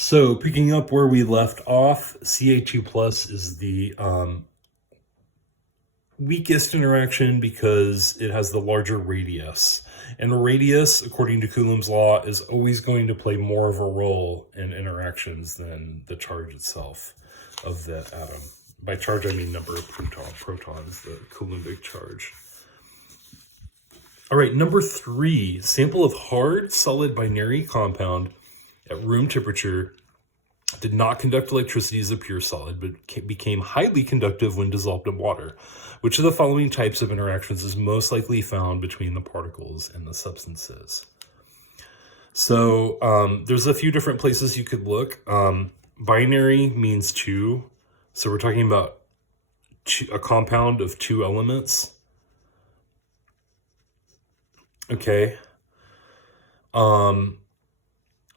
So picking up where we left off, Ca2 plus is the weakest interaction because it has the larger radius. And the radius, according to Coulomb's law, is always going to play more of a role in interactions than the charge itself of the atom. By charge, I mean number of protons, the Coulombic charge. All right, number 3, sample of hard solid binary compound at room temperature did not conduct electricity as a pure solid, but became highly conductive when dissolved in water. Which of the following types of interactions is most likely found between the particles and the substances? So there's a few different places you could look. Binary means 2. So we're talking about a compound of 2 elements. Okay.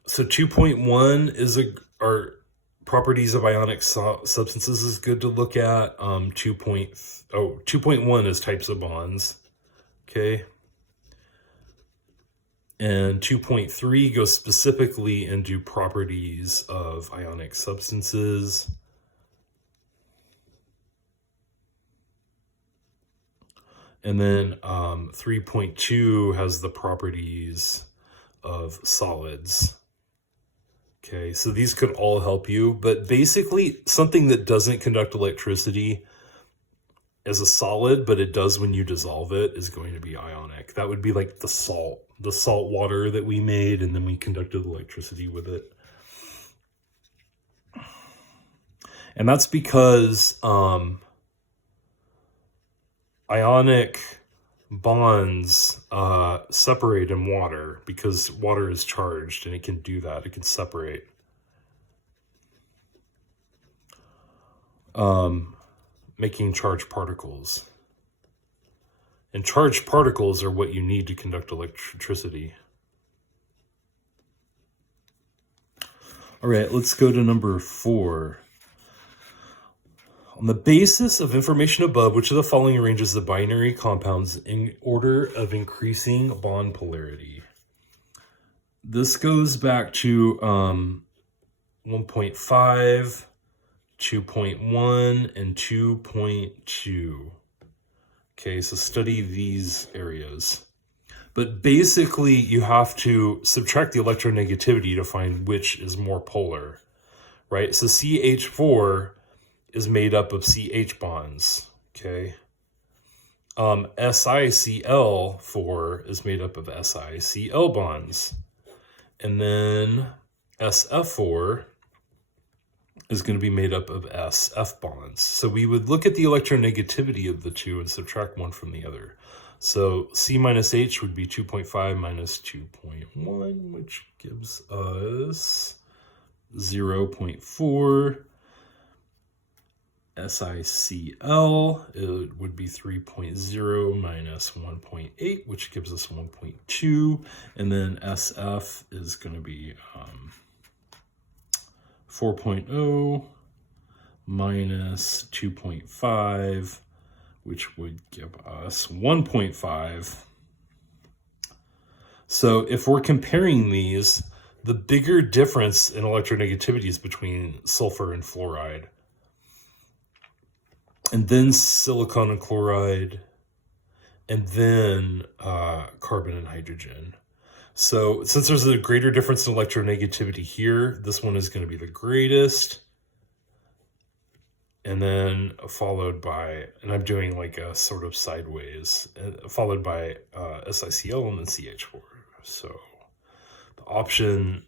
So 2.1 is are properties of ionic substances is good to look at. 2.1 is types of bonds. Okay. And 2.3 goes specifically into properties of ionic substances. And then 3.2 has the properties of solids. Okay, so these could all help you, but basically something that doesn't conduct electricity as a solid, but it does when you dissolve it, is going to be ionic. That would be like the salt water that we made, and then we conducted electricity with it. And that's because ionic bonds separate in water because water is charged and it can do that. It can separate. Making charged particles. And charged particles are what you need to conduct electricity. All right, let's go to number 4. On the basis of information above, which of the following arranges the binary compounds in order of increasing bond polarity? This goes back to 1.5, 2.1, and 2.2. Okay, so study these areas. But basically, you have to subtract the electronegativity to find which is more polar, right? So CH4 is made up of CH bonds, okay? SiCl4 is made up of SiCl bonds. And then SF4 is going to be made up of SF bonds. So we would look at the electronegativity of the two and subtract one from the other. So C minus H would be 2.5 minus 2.1, which gives us 0.4. SiCl, it would be 3.0 minus 1.8, which gives us 1.2. And then SF is going to be 4.0 minus 2.5, which would give us 1.5. So if we're comparing these, the bigger difference in electronegativity is between sulfur and fluoride. And then silicon and chloride, and then carbon and hydrogen. So since there's a greater difference in electronegativity here, this one is going to be the greatest. And then followed by, and I'm doing like a sort of sideways, followed by SiCl and then CH4. So the option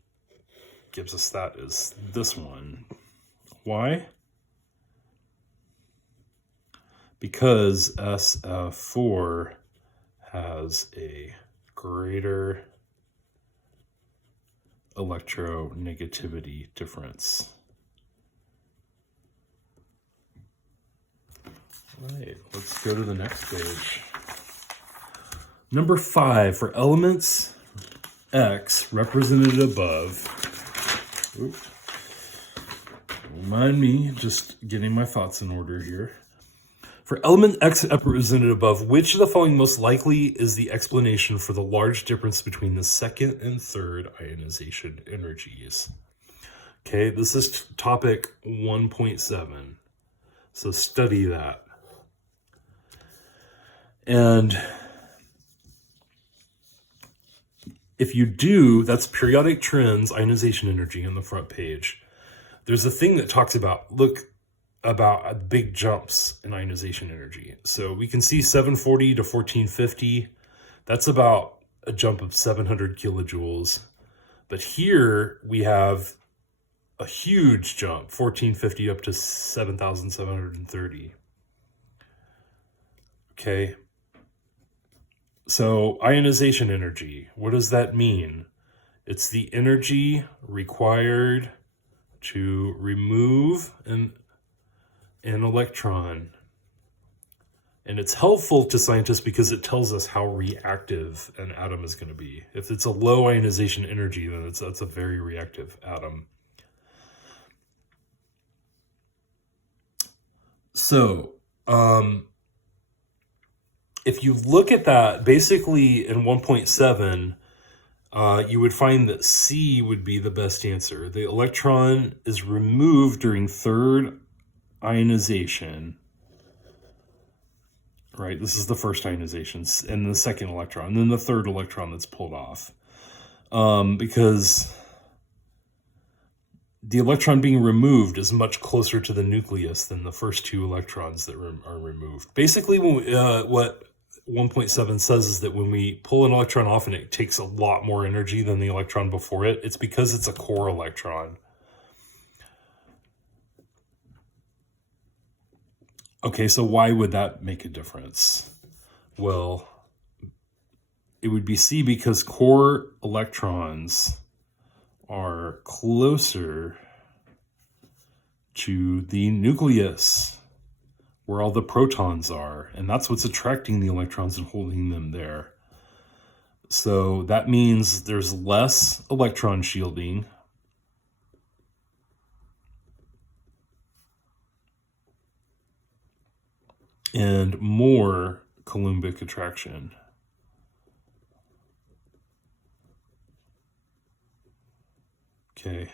gives us that is this one. Why? Because SF4 has a greater electronegativity difference. All right, let's go to the next page. Number 5, for elements X represented above. Oops. Don't mind me, just getting my thoughts in order here. For element X represented above, which of the following most likely is the explanation for the large difference between the second and third ionization energies? Okay, this is topic 1.7. So study that. And if you do, that's periodic trends, ionization energy on the front page. There's a thing that talks about, about big jumps in ionization energy. So we can see 740 to 1450. That's about a jump of 700 kilojoules. But here we have a huge jump, 1450 up to 7,730. Okay. So ionization energy, what does that mean? It's the energy required to remove an electron. And it's helpful to scientists because it tells us how reactive an atom is going to be. If it's a low ionization energy, then that's a very reactive atom. So, if you look at that, basically in 1.7, you would find that C would be the best answer. The electron is removed during third ionization. Right, this is the first ionization, and the second electron, and then the third electron that's pulled off. Because the electron being removed is much closer to the nucleus than the first two electrons that are removed. Basically, what 1.7 says is that when we pull an electron off and it takes a lot more energy than the electron before it, it's because it's a core electron. Okay, so why would that make a difference? Well, it would be C because core electrons are closer to the nucleus, where all the protons are, and that's what's attracting the electrons and holding them there. So that means there's less electron shielding, and more Coulombic attraction. Okay.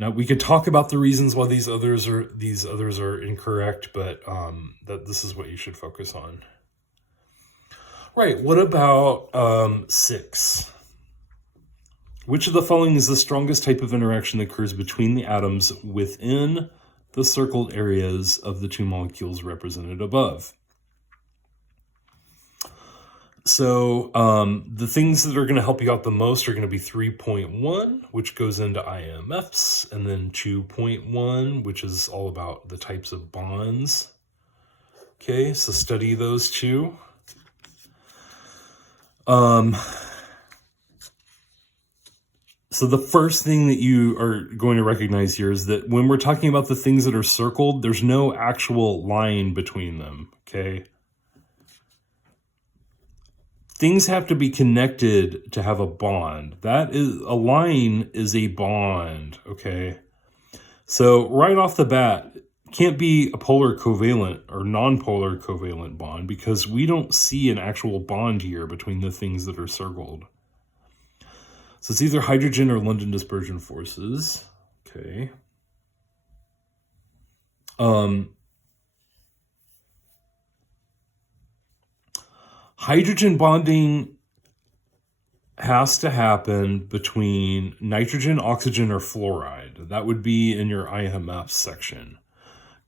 Now we could talk about the reasons why these others are incorrect, but that this is what you should focus on. Right. What about 6? Which of the following is the strongest type of interaction that occurs between the atoms within the circled areas of the two molecules represented above? So the things that are going to help you out the most are going to be 3.1, which goes into IMFs, and then 2.1, which is all about the types of bonds. Okay, so study those two. So the first thing that you are going to recognize here is that when we're talking about the things that are circled, there's no actual line between them, okay? Things have to be connected to have a bond. That is, a line is a bond, okay? So right off the bat, it can't be a polar covalent or non-polar covalent bond because we don't see an actual bond here between the things that are circled. So it's either hydrogen or London dispersion forces. Okay. Hydrogen bonding has to happen between nitrogen, oxygen, or fluoride. That would be in your IMF section.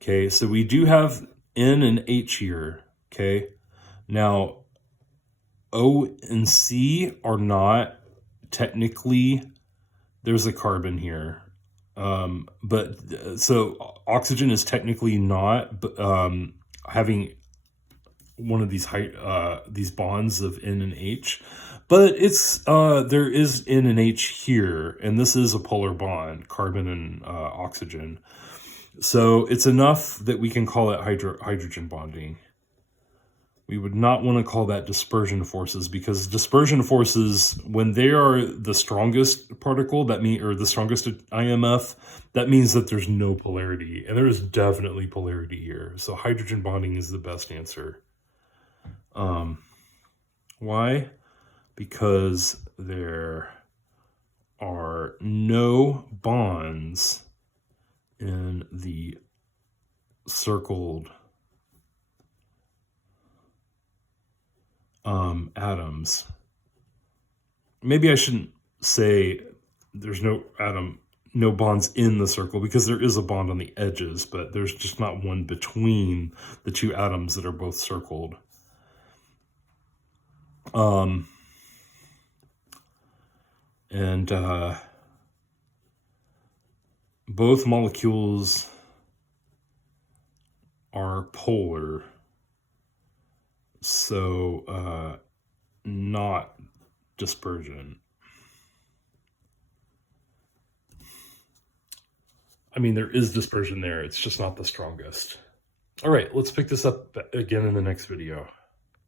Okay, so we do have N and H here. Okay, now O and C are not technically, there's a carbon here, but so oxygen is technically not having one of these bonds of N and H, but it's there is N and H here, and this is a polar bond, carbon and oxygen, so it's enough that we can call it hydrogen bonding. We would not want to call that dispersion forces, because dispersion forces, when they are the strongest particle, that mean, or the strongest IMF, that means that there's no polarity, and there is definitely polarity here. So hydrogen bonding is the best answer. Why? because there are no bonds in the circled atoms. Maybe I shouldn't say there's no bonds in the circle, because there is a bond on the edges, but there's just not one between the two atoms that are both circled. Both molecules are polar, so not dispersion. I mean, there is dispersion there, it's just not the strongest. All right, let's pick this up again in the next video.